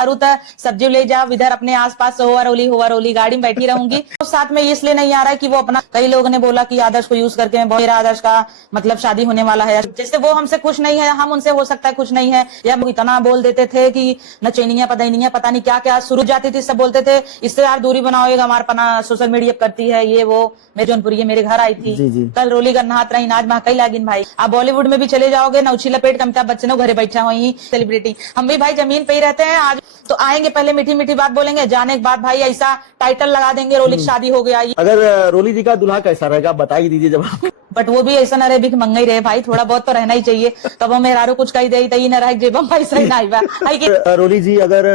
सब्जी ले जाओ, इधर अपने आसपास होवा रोली गाड़ी में बैठी रहूंगी। तो साथ में इसलिए नहीं आ रहा है कि वो अपना, कई लोगों ने बोला कि आदर्श को यूज करके मेरा आदर्श का मतलब शादी होने वाला है, जैसे वो हमसे खुश नहीं है, हम उनसे हो सकता है खुश नहीं है, या वो इतना बोल देते थे कि नचैनिया पदैनिया पता नहीं क्या क्या शुरू जाती थी, सब बोलते थे इससे यार दूरी बनाओगे, हमारा पना सोशल मीडिया करती है ये वो। मैं जौनपुरी मेरे घर आई थी कल, रोली का नहात रही, नाच महकई लागिन भाई। आप बॉलीवुड में भी चले जाओगे, नौछी लपेट अमिताभ बच्चन घरे बैठा हुई सेलिब्रिटी, हम भी भाई जमीन पे ही रहते हैं। आज तो आएंगे, पहले मीठी मीठी बात बोलेंगे, जाने के बाद भाई ऐसा टाइटल लगा देंगे रोली की शादी हो गया। अगर रोली जी का दूल्हा कैसा रहेगा बता ही दीजिए जब। बट वो भी ऐसा न रहे, भिख मंगा ही रहे भाई, थोड़ा बहुत तो रहना ही चाहिए, तब वो मेहरारू कुछ कही दे तई न रहे जेब में पैसा ही ना आएगा। रोली जी अगर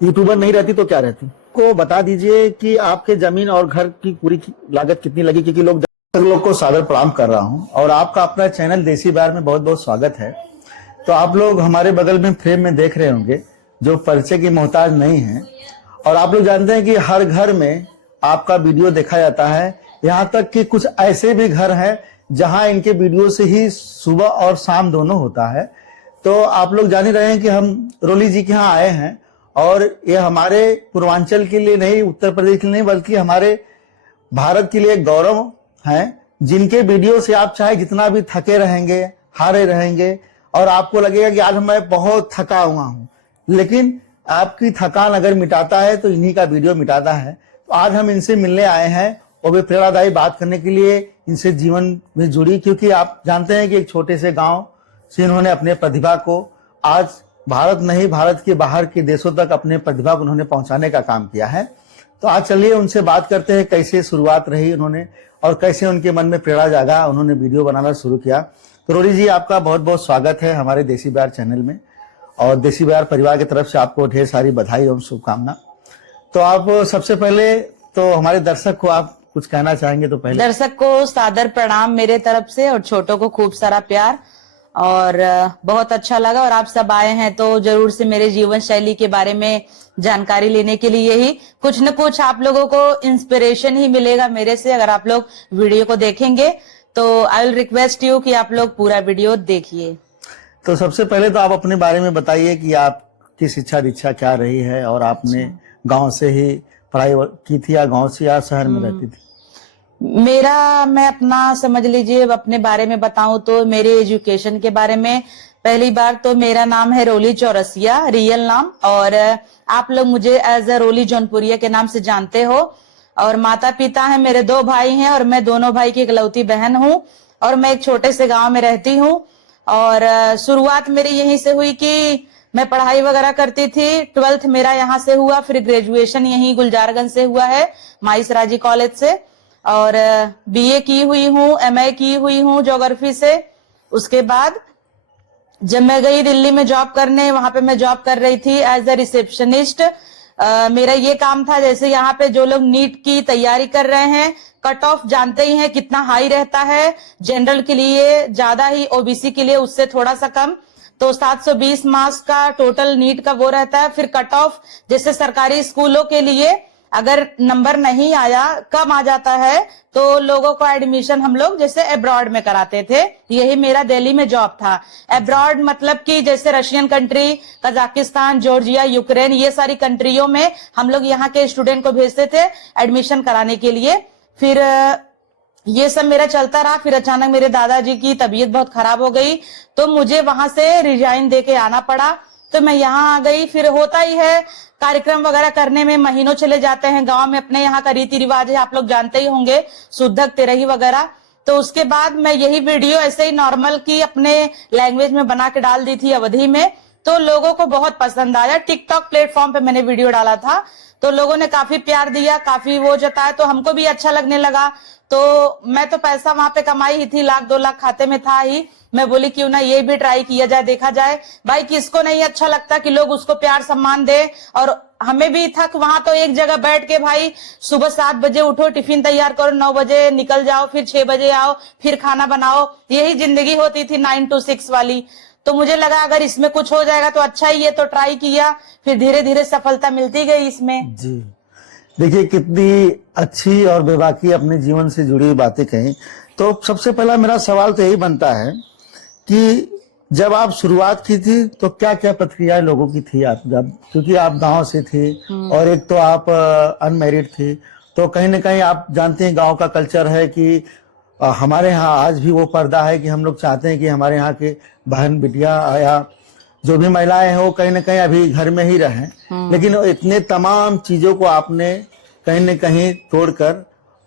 यूट्यूबर नहीं रहती तो क्या रहती, को बता दीजिए कि आपके जमीन और घर की पूरी लागत कितनी लगी, क्योंकि लोग को सादर प्रणाम कर रहा हूं और आपका अपना चैनल देसी बिहार में बहुत बहुत स्वागत है। तो आप लोग हमारे बगल में फ्रेम में देख रहे होंगे जो परिचय की मोहताज नहीं है, और आप लोग जानते हैं कि हर घर में आपका वीडियो देखा जाता है, यहाँ तक कि कुछ ऐसे भी घर हैं जहां इनके वीडियो से ही सुबह और शाम दोनों होता है। तो आप लोग जान ही रहे हैं कि हम रोली जी के यहाँ आए हैं, और ये हमारे पूर्वांचल के लिए नहीं, उत्तर प्रदेश के लिए नहीं, बल्कि हमारे भारत के लिए एक गौरव है, जिनके वीडियो से आप चाहे जितना भी थके रहेंगे, हारे रहेंगे, और आपको लगेगा कि आज मैं बहुत थका हुआ हूं, लेकिन आपकी थकान अगर मिटाता है तो इन्हीं का वीडियो मिटाता है। तो आज हम इनसे मिलने आए हैं और वे प्रेरणादायी बात करने के लिए इनसे जीवन में जुड़ी, क्योंकि आप जानते हैं कि एक छोटे से गांव से इन्होंने अपने प्रतिभा को आज भारत नहीं, भारत के बाहर के देशों तक अपने प्रतिभा को उन्होंने पहुंचाने का काम किया है। तो आज चलिए उनसे बात करते हैं, कैसे शुरुआत रही उन्होंने और कैसे उनके मन में प्रेरणा जागा, उन्होंने वीडियो बनाना शुरू किया। तो रोली जी आपका बहुत बहुत स्वागत है हमारे देसी बिहार चैनल में, और देसी बिहार परिवार की तरफ से आपको ढेर सारी बधाई एवं शुभकामना। तो आप सबसे पहले तो हमारे दर्शक को आप कुछ कहना चाहेंगे? तो पहले दर्शक को सादर प्रणाम मेरे तरफ से, और छोटों को खूब सारा प्यार, और बहुत अच्छा लगा। और आप सब आए हैं तो जरूर से मेरे जीवन शैली के बारे में जानकारी लेने के लिए ही कुछ न कुछ आप लोगों को इंस्पिरेशन ही मिलेगा मेरे से, अगर आप लोग वीडियो को देखेंगे तो आई विल रिक्वेस्ट यू कि आप लोग पूरा वीडियो देखिए। तो सबसे पहले तो आप अपने बारे में बताइए कि आपकी शिक्षा दीक्षा क्या रही है, और आपने गांव से ही पढ़ाई की थी या गांव से या शहर में रहती थी? मैं अपना समझ लीजिए अपने बारे में बताऊं तो मेरे एजुकेशन के बारे में, पहली बार तो मेरा नाम है रोली चौरसिया, रियल नाम, और आप लोग मुझे एज अ रोली जौनपुरिया के नाम से जानते हो। और माता पिता हैं, मेरे 2 भाई हैं और मैं दोनों भाई की इकलौती बहन हूँ, और मैं एक छोटे से गांव में रहती हूँ। और शुरुआत मेरी यहीं से हुई कि मैं पढ़ाई वगैरह करती थी, 12th मेरा यहाँ से हुआ, फिर ग्रेजुएशन यहीं गुलजारगंज से हुआ है माइस राजी कॉलेज से, और बीए की हुई हूँ, एमए की हुई हूँ ज्योग्राफी से। उसके बाद जब मैं गई दिल्ली में जॉब करने, वहां पे मैं जॉब कर रही थी एज अ रिसेप्शनिस्ट। मेरा ये काम था, जैसे यहाँ पे जो लोग नीट की तैयारी कर रहे हैं, कट ऑफ जानते ही हैं कितना हाई रहता है, जनरल के लिए ज्यादा ही, ओबीसी के लिए उससे थोड़ा सा कम, तो 720 मार्क्स का टोटल नीट का वो रहता है। फिर कट ऑफ जैसे सरकारी स्कूलों के लिए अगर नंबर नहीं आया, कम आ जाता है, तो लोगों को एडमिशन हम लोग जैसे अब्रॉड में कराते थे। यही मेरा दिल्ली में जॉब था। अब्रॉड मतलब कि जैसे Russian country, Kazakhstan, Georgia, Ukraine, ये सारी कंट्रियों में हम लोग यहाँ के स्टूडेंट को भेजते थे एडमिशन कराने के लिए। फिर ये सब मेरा चलता रहा। फिर अचानक मेरे दादाजी की तबीयत बहुत खराब हो गई, तो मुझे वहां से रिजाइन देके आना पड़ा, तो मैं यहाँ आ गई। फिर होता ही है, कार्यक्रम वगैरह करने में महीनों चले जाते हैं। गांव में अपने यहाँ का रीति रिवाज है, आप लोग जानते ही होंगे, शुद्धक तेरही वगैरह। तो उसके बाद मैं यही वीडियो ऐसे ही नॉर्मल की अपने लैंग्वेज में बना के डाल दी थी अवधी में, तो लोगों को बहुत पसंद आया। टिकटॉक प्लेटफॉर्म पे मैंने वीडियो डाला था, तो लोगों ने काफी प्यार दिया, काफी वो जताया, तो हमको भी अच्छा लगने लगा। तो मैं तो पैसा वहां पे कमाई ही थी, 1-2 लाख खाते में था ही। मैं बोली क्यों ना ये भी ट्राई किया जाए, देखा जाए। भाई किसको नहीं अच्छा लगता कि लोग उसको प्यार सम्मान दे, और हमें भी था कि वहां तो एक जगह बैठ के भाई सुबह 7 बजे उठो, टिफिन तैयार करो, 9 बजे निकल जाओ, फिर 6 बजे आओ, फिर खाना बनाओ, यही जिंदगी होती थी 9 to 6 वाली। तो मुझे लगा अगर इसमें कुछ हो जाएगा तो अच्छा ही है, तो ट्राई किया। फिर धीरे धीरे सफलता मिलती गई इसमें। जी देखिए कितनी अच्छी और बेबाकी अपने जीवन से जुड़ी हुई बातें कही। तो सबसे पहला मेरा सवाल तो यही बनता है कि जब आप शुरुआत की थी तो क्या क्या प्रतिक्रिया लोगों की थी, आप जब, क्योंकि आप गांव से थे और एक तो आप अनमैरिड थे, तो कहीं ना कहीं आप जानते हैं गांव का कल्चर है कि हमारे यहाँ आज भी वो पर्दा है कि हम लोग चाहते हैं कि हमारे यहाँ के बहन बिटिया या जो भी महिलाएं हैं वो कहीं ना कहीं अभी घर में ही रहें, लेकिन इतने तमाम चीजों को आपने कहीं न कहीं तोड़कर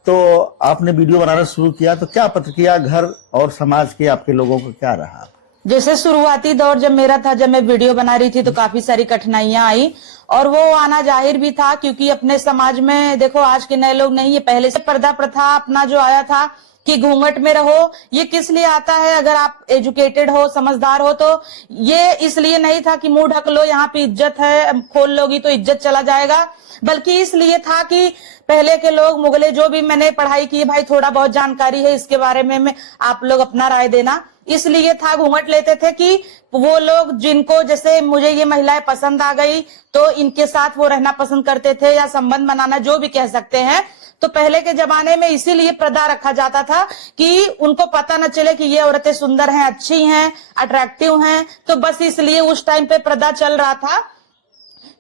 तो आपने वीडियो बनाना शुरू किया, तो क्या प्रतिक्रिया घर और समाज के आपके लोगों को क्या रहा? जैसे शुरुआती दौर जब मेरा था, जब मैं वीडियो बना रही थी तो काफी सारी कठिनाइयां आई और वो आना जाहिर भी था, क्योंकि अपने समाज में देखो आज के नए लोग नहीं है, पहले से पर्दा प्रथा अपना जो आया था कि घूंघट में रहो, ये किस लिए आता है? अगर आप एजुकेटेड हो, समझदार हो, तो ये इसलिए नहीं था कि मुंह ढक लो, यहाँ पे इज्जत है, खोल लोगी तो इज्जत चला जाएगा, बल्कि इसलिए था कि पहले के लोग मुगले, जो भी मैंने पढ़ाई की है भाई, थोड़ा बहुत जानकारी है इसके बारे में आप लोग अपना राय देना, इसलिए था घूंघट लेते थे कि वो लोग जिनको, जैसे मुझे ये महिलाएं पसंद आ गई तो इनके साथ वो रहना पसंद करते थे या संबंध बनाना, जो भी कह सकते हैं। तो पहले के जमाने में इसीलिए पर्दा रखा जाता था कि उनको पता न चले कि ये औरतें सुंदर हैं, अच्छी हैं, अट्रैक्टिव हैं, तो बस इसलिए उस टाइम पे पर्दा चल रहा था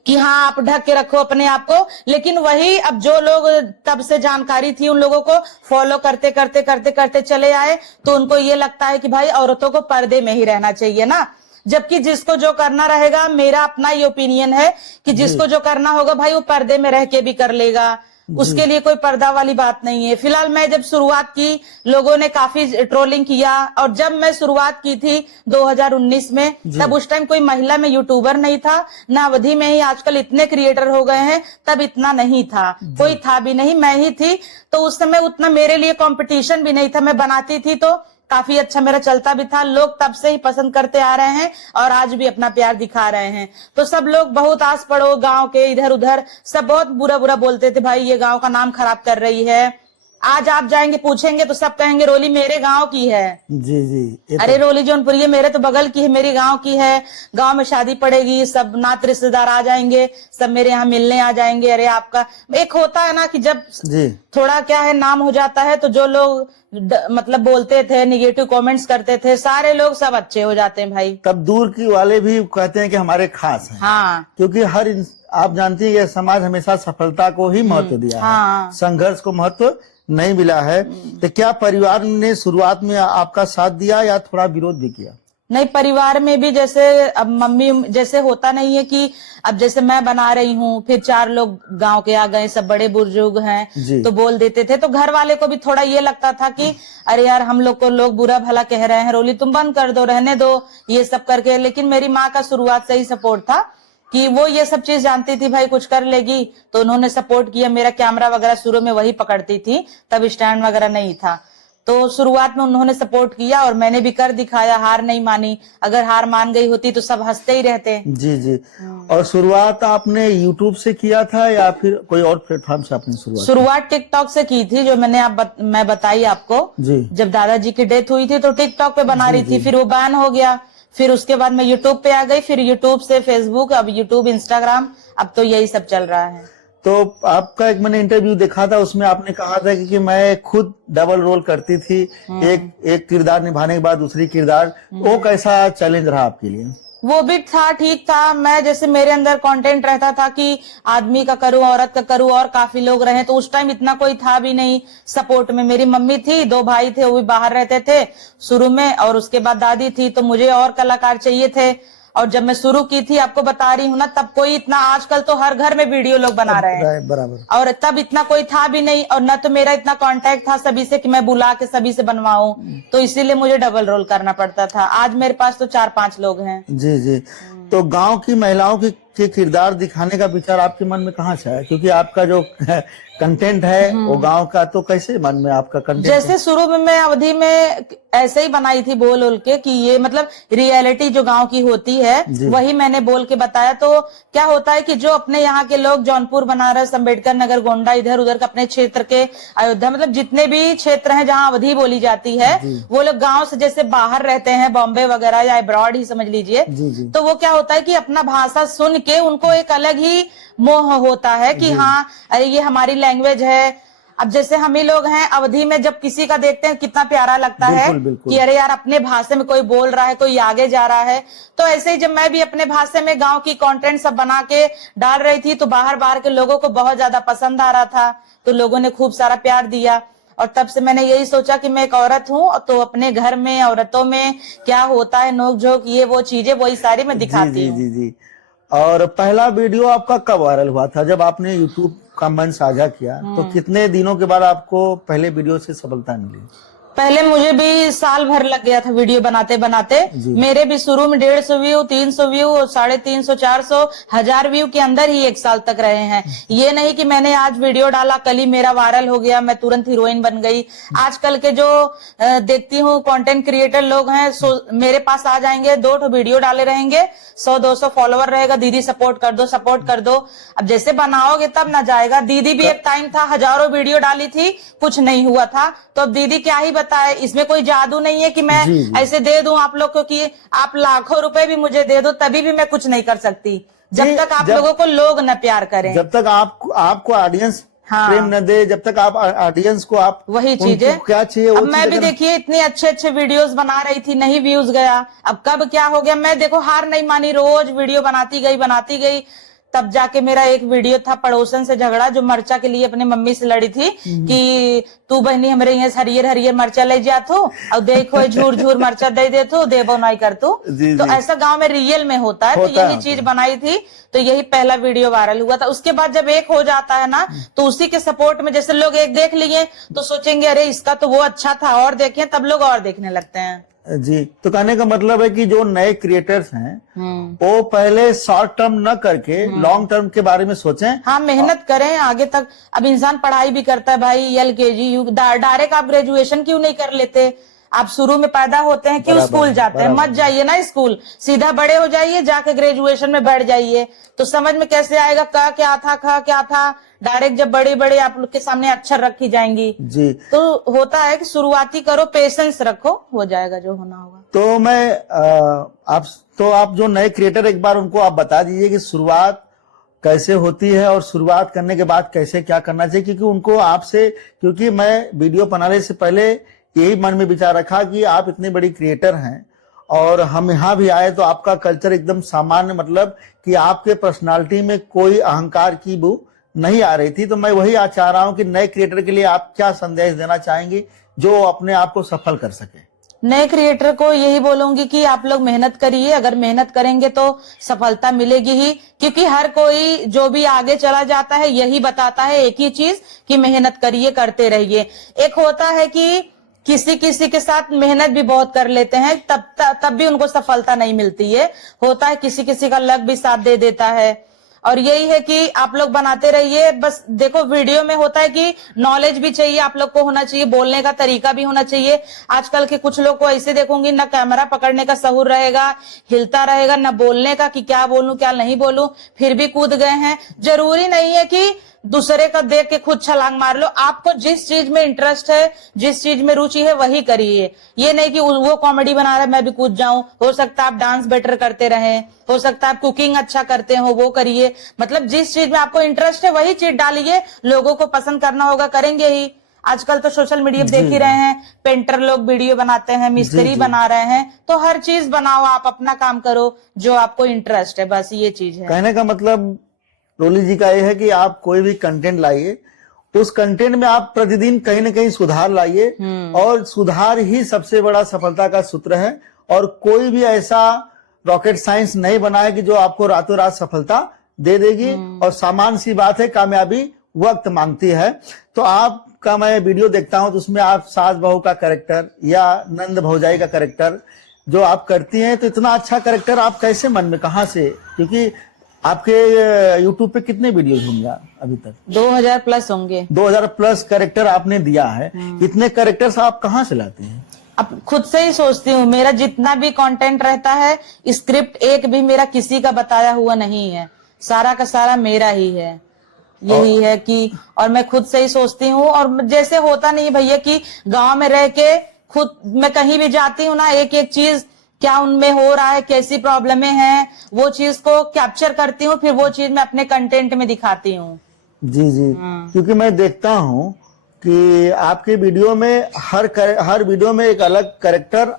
कि हाँ आप ढक के रखो अपने आप को। लेकिन वही अब जो लोग तब से जानकारी थी, उन लोगों को फॉलो करते करते करते करते चले आए, तो उनको ये लगता है कि भाई औरतों को पर्दे में ही रहना चाहिए ना, जबकि जिसको जो करना रहेगा, मेरा अपना ये ओपिनियन है कि जिसको जो करना होगा भाई वो पर्दे में रह के भी कर लेगा, उसके लिए कोई पर्दा वाली बात नहीं है। फिलहाल मैं जब शुरुआत की, लोगों ने काफी ट्रोलिंग किया, और जब मैं शुरुआत की थी 2019 में, तब उस टाइम कोई महिला में यूट्यूबर नहीं था, ना अवधि में ही आजकल इतने क्रिएटर हो गए हैं, तब इतना नहीं था, कोई था भी नहीं, मैं ही थी। तो उस समय उतना मेरे लिए कंपटीशन भी नहीं था, मैं बनाती थी तो काफी अच्छा मेरा चलता भी था, लोग तब से ही पसंद करते आ रहे हैं और आज भी अपना प्यार दिखा रहे हैं। तो सब लोग बहुत आस पड़ोस गांव के इधर उधर सब बहुत बुरा बुरा बोलते थे, भाई ये गांव का नाम खराब कर रही है। आज आप जाएंगे पूछेंगे तो सब कहेंगे रोली मेरे गांव की है। जी जी, अरे रोली जौनपुर ये मेरे तो बगल की है, मेरी गांव की है, गांव में शादी पड़ेगी, सब नात रिश्तेदार आ जाएंगे, सब मेरे यहाँ मिलने आ जाएंगे। अरे आपका एक होता है ना कि जब थोड़ा क्या है नाम हो जाता है, तो जो लोग मतलब बोलते थे, निगेटिव कमेंट्स करते थे, सारे लोग सब अच्छे हो जाते हैं भाई। तब दूर की वाले भी कहते हैं कि हमारे खास हैं। हाँ, क्योंकि आप जानती है कि समाज हमेशा सफलता को ही महत्व दिया है, संघर्ष को महत्व नहीं मिला है। तो क्या परिवार ने शुरुआत में आपका साथ दिया या थोड़ा विरोध भी किया? नहीं, परिवार में भी जैसे अब मम्मी, जैसे होता नहीं है कि अब जैसे मैं बना रही हूँ, फिर 4 लोग गांव के आ गए, सब बड़े बुजुर्ग हैं तो बोल देते थे, तो घर वाले को भी थोड़ा ये लगता था कि अरे यार हम लोग को लोग बुरा भला कह रहे हैं, रोली तुम बंद कर दो, रहने दो, ये सब करके। लेकिन मेरी माँ का शुरुआत से ही सपोर्ट था कि वो ये सब चीज जानती थी भाई कुछ कर लेगी, तो उन्होंने सपोर्ट किया। मेरा कैमरा वगैरह शुरू में वही पकड़ती थी, तब स्टैंड वगैरह नहीं था, तो शुरुआत में उन्होंने सपोर्ट किया और मैंने भी कर दिखाया, हार नहीं मानी। अगर हार मान गई होती तो सब हंसते ही रहते। जी जी। और शुरुआत आपने यूट्यूब से किया था या फिर कोई और प्लेटफॉर्म से आपने शुरुआत टिकटॉक से की थी, जो मैं बताई आपको जी। जब दादाजी की डेथ हुई थी तो टिकटॉक पे बना रही थी, फिर वो बैन हो गया, फिर उसके बाद मैं यूट्यूब पे आ गई, फिर यूट्यूब से फेसबुक, अब यूट्यूब, इंस्टाग्राम, अब तो यही सब चल रहा है। तो आपका एक मैंने इंटरव्यू देखा था, उसमें आपने कहा था कि मैं खुद डबल रोल करती थी, एक किरदार निभाने के बाद दूसरी किरदार, वो कैसा चैलेंज रहा आपके लिए? वो भी था, ठीक था। मैं जैसे मेरे अंदर कंटेंट रहता था कि आदमी का करूं, औरत का करूं, और काफी लोग रहे, तो उस टाइम इतना कोई था भी नहीं सपोर्ट में। मेरी मम्मी थी, 2 भाई थे, वो भी बाहर रहते थे शुरू में, और उसके बाद दादी थी, तो मुझे और कलाकार चाहिए थे। और जब मैं शुरू की थी, आपको बता रही हूँ ना, तब कोई इतना, आजकल तो हर घर में वीडियो लोग बना रहे हैं बराबर, और तब इतना कोई था भी नहीं, और न तो मेरा इतना कांटेक्ट था सभी से कि मैं बुला के सभी से बनवाऊं, तो इसीलिए मुझे डबल रोल करना पड़ता था। आज मेरे पास तो 4-5 लोग हैं। जी जी। तो गांव की महिलाओं के किरदार दिखाने का विचार आपके मन में कहाँ से आया? क्योंकि आपका जो कंटेंट है वो गांव का, तो कैसे मन में आपका कंटेंट? जैसे शुरू में मैं अवधि में ऐसे ही बनाई थी बोल बोल के कि ये मतलब रियलिटी जो गांव की होती है वही मैंने बोल के बताया। तो क्या होता है कि जो अपने यहाँ के लोग जौनपुर, बनारस, अम्बेडकर नगर, गोंडा, इधर उधर अपने क्षेत्र के, अयोध्या, मतलब जितने भी क्षेत्र हैं जहाँ अवधि बोली जाती है, वो लोग गाँव से जैसे बाहर रहते हैं, बॉम्बे वगैरह या अब्रॉड ही समझ लीजिए, तो वो क्या होता है कि अपना भाषा सुन के उनको एक अलग ही मोह होता है कि हाँ अरे ये हमारी लैंग्वेज है। अब जैसे हम ही लोग हैं, अवधि में जब किसी का देखते हैं कितना प्यारा लगता है बिल्कुल, बिल्कुल। कि अरे यार अपने भाषा में कोई बोल रहा है, कोई आगे जा रहा है। तो ऐसे ही जब मैं भी अपने भाषा में गांव की कंटेंट सब बना के डाल रही थी तो बाहर बाहर के लोगों को बहुत ज्यादा पसंद आ रहा था, तो लोगों ने खूब सारा प्यार दिया। और तब से मैंने यही सोचा कि मैं एक औरत हूँ तो अपने घर में औरतों में क्या होता है, नोक झोंक, ये वो चीजें वही सारी मैं दिखाती हूँ। जी। और पहला वीडियो आपका कब वायरल हुआ था? जब आपने यूट्यूब का मंच साझा किया तो कितने दिनों के बाद आपको पहले वीडियो से सफलता मिली? पहले मुझे भी साल भर लग गया था वीडियो बनाते बनाते। मेरे भी शुरू में 150 व्यू, 300 व्यू, 350, 400, 1000 व्यू के अंदर ही 1 साल तक रहे हैं। ये नहीं कि मैंने आज वीडियो डाला कल ही मेरा वायरल हो गया, मैं तुरंत हीरोइन बन गई। आजकल के जो देखती हूँ कंटेंट क्रिएटर लोग हैं, मेरे पास आ जाएंगे, 2 वीडियो डाले रहेंगे, 100-200 फॉलोवर रहेगा, दीदी सपोर्ट कर दो, सपोर्ट कर दो। अब जैसे बनाओगे तब ना जाएगा। दीदी भी एक टाइम था हजारों वीडियो डाली थी, कुछ नहीं हुआ था, तो अब दीदी क्या ही बताए। इसमें कोई जादू नहीं है कि मैं ऐसे दे दूं आप लोग को कि आप लाखों रुपए भी मुझे दे दो तभी भी मैं कुछ नहीं कर सकती, जब तक आप लोगों को लोग न प्यार करें, जब तक आपको ऑडियंस प्रेम न दे, जब तक आप ऑडियंस को आप वही चीज है क्या चाहिए। अब मैं भी देखिए इतने अच्छे वीडियोस बना रही थी, नहीं व्यूज गया। अब कब क्या हो गया, मैं देखो हार नहीं मानी, रोज वीडियो बनाती गई। तब जाके मेरा एक वीडियो था पड़ोसन से झगड़ा, जो मरचा के लिए अपने मम्मी से लड़ी थी कि तू बहनी हमारे यहाँ हरियर मरचा ले जा तू और देखो झूर मरचा दे तू, देबो नहीं कर तू। तो ऐसा गांव में रियल में होता है। तो यही चीज बनाई थी, तो यही पहला वीडियो वायरल हुआ था। उसके बाद जब एक हो जाता है ना तो उसी के सपोर्ट में, जैसे लोग एक देख लिए तो सोचेंगे अरे इसका तो वो अच्छा था और देखें, तब लोग और देखने लगते हैं। जी, तो कहने का मतलब है कि जो नए क्रिएटर्स हैं वो पहले शॉर्ट टर्म न करके लॉन्ग टर्म के बारे में सोचें। हाँ, मेहनत करें आगे तक। अब इंसान पढ़ाई भी करता है भाई, LKG डायरेक्ट आप ग्रेजुएशन क्यों नहीं कर लेते? आप शुरू में पैदा होते हैं क्यों स्कूल जाते हैं? मत जाइए ना स्कूल, सीधा बड़े हो जाइए, जाके ग्रेजुएशन में बैठ जाइए, तो समझ में कैसे आएगा क क्या था, ख क्या था। डायरेक्ट जब बड़े आप लोग के सामने अक्षर रखी जाएंगी जी, तो होता है कि शुरुआती करो, पेशेंस रखो, हो जाएगा जो होना होगा। तो आप जो नए क्रिएटर, एक बार उनको आप बता दीजिए कि शुरुआत कैसे होती है और शुरुआत करने के बाद कैसे क्या करना चाहिए, क्योंकि उनको आपसे, क्योंकि मैं वीडियो बनाने से पहले यही मन में विचार रखा कि आप इतनी बड़ी क्रिएटर हैं और हम यहाँ भी आए तो आपका कल्चर एकदम सामान्य, मतलब कि आपके पर्सनालिटी में कोई अहंकार की वो नहीं आ रही थी। तो मैं वही आज चाह रहा हूँ कि नए क्रिएटर के लिए आप क्या संदेश देना चाहेंगी जो अपने आप को सफल कर सके? नए क्रिएटर को यही बोलूंगी कि आप लोग मेहनत करिए, अगर मेहनत करेंगे तो सफलता मिलेगी ही, क्योंकि हर कोई जो भी आगे चला जाता है यही बताता है एक ही चीज कि मेहनत करिए, करते रहिए। एक होता है कि किसी के साथ मेहनत भी बहुत कर लेते हैं, तब भी उनको सफलता नहीं मिलती है। होता है किसी का लक भी साथ दे देता है। और यही है कि आप लोग बनाते रहिए। बस देखो वीडियो में होता है कि नॉलेज भी चाहिए आप लोग को होना चाहिए, बोलने का तरीका भी होना चाहिए। आजकल के कुछ लोग को ऐसे देखूंगी, ना कैमरा पकड़ने का सहूर रहेगा, हिलता रहेगा, ना बोलने का कि क्या बोलूं क्या नहीं बोलूं, फिर भी कूद गए हैं। जरूरी नहीं है कि दूसरे का देख के खुद छलांग मार लो। आपको जिस चीज में इंटरेस्ट है, जिस चीज में रुचि है वही करिए। ये नहीं कि वो कॉमेडी बना रहा है मैं भी कूद जाऊं। हो सकता है आप डांस बेटर करते रहें, हो सकता है आप कुकिंग अच्छा करते हो, वो करिए। मतलब जिस चीज में आपको इंटरेस्ट है वही चीज डालिए। लोगों को पसंद करना होगा, करेंगे ही। आजकल तो सोशल मीडिया देख ही रहे हैं, पेंटर लोग वीडियो बनाते हैं, मिस्त्री बना रहे हैं। तो हर चीज बनाओ, आप अपना काम करो जो आपको इंटरेस्ट है, बस ये चीज है। कहने का मतलब रोली जी का यह है कि आप कोई भी कंटेंट लाइए, उस कंटेंट में आप प्रतिदिन कहीं ना कहीं सुधार लाइए, और सुधार ही सबसे बड़ा सफलता का सूत्र है। और कोई भी ऐसा रॉकेट साइंस नहीं बना है कि जो आपको रातों रात सफलता दे देगी। और सामान्य सी बात है, कामयाबी वक्त मांगती है। तो आपका मैं वीडियो देखता हूं तो उसमें आप सास बहू का कैरेक्टर या नंद भौजाई का कैरेक्टर जो आप करती हैं, तो इतना अच्छा कैरेक्टर आप कैसे मन में, कहां से? क्योंकि आपके YouTube पे कितने वीडियोज होंगे अभी तक? 2000 प्लस होंगे। 2000 प्लस कैरेक्टर आपने दिया है। इतने कैरेक्टर्स आप कहाँ से लाते हैं? अब खुद से ही सोचती हूँ। मेरा जितना भी कंटेंट रहता है, स्क्रिप्ट एक भी मेरा किसी का बताया हुआ नहीं है, सारा का सारा मेरा ही है। यही है कि, और मैं खुद से ही सोचती हूँ। और जैसे होता नहीं भैया कि गांव में रह के खुद मैं कहीं भी जाती हूँ ना, एक एक चीज क्या उनमें हो रहा है, कैसी प्रॉब्लमें हैं, वो चीज को कैप्चर करती हूँ, फिर वो चीज मैं अपने कंटेंट में दिखाती हूँ। जी जी, क्योंकि मैं देखता हूँ कि आपके वीडियो में हर वीडियो में एक अलग कैरेक्टर